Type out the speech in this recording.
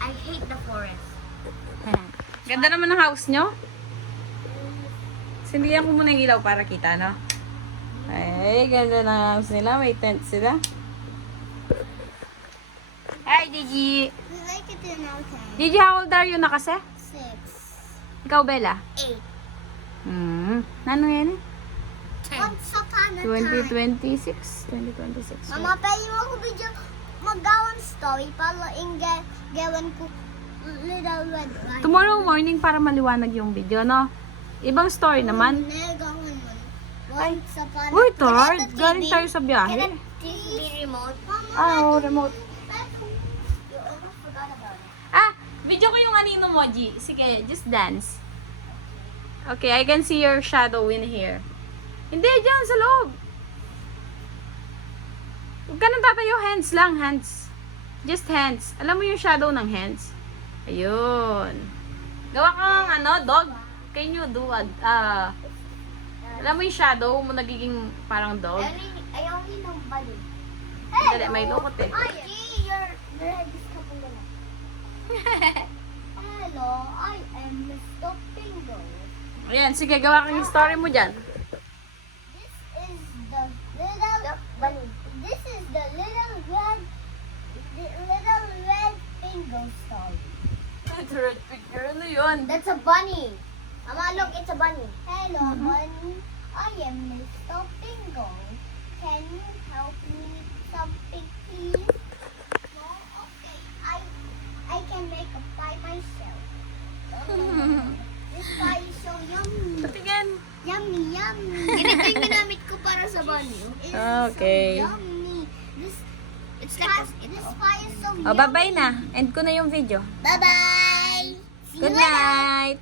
I hate the forest. Ganda naman ng house nyo. Sindihan ko muna yung ilaw para kita, no? Ay, ganda ng house nila. May tent sila. Hi, Gigi. We like it in our time. Gigi, how old are you na kasi? 6. Ikaw, Bella? 8. Nano yan? 10. Once upon a time. 2026? 2026. Mama, pwede mo ako video mag-gawang story para gawin ko Little Red Riding. Tomorrow morning para maliwanag yung video, no? Ibang story naman. Gawin mo. Once upon a Uy, time. Tord. Galing tayo sa Can biyahe. the TV remote? Ah, remote. You almost forgot about it. Ah, video ko yung anino mo, G. Sige, just dance. Okay, I can see your shadow in here. Hindi, dyan, sa loob. Huwag ka nang tatayo. Hands lang, hands. Just hands. Alam mo yung shadow ng hands? Ayun. Gawa kang dog. Can you do alam mo yung shadow mo nagiging parang dog? I only know bali. Dali, may lukot eh. Ay, your red is kapula na. Hello, I am Mr. Bingo. Ayan, sige, gawa kang yung story mo dyan. This is the little bunny. This is the little red bingo story. It's a red picture. Ano yun? That's a bunny. Mama, look, it's a bunny. Hello, bunny. I am Mr. Bingo. Can you help me with something, please? No? Okay. I can make a pie myself. This pie is so yummy. Patingin. Yummy, yummy. Ganito yung ginamit ko para sa bunny. It's Okay. so yummy. This pie is so yummy. O, bye-bye na. End ko na yung video. Bye-bye. See you Good later. night.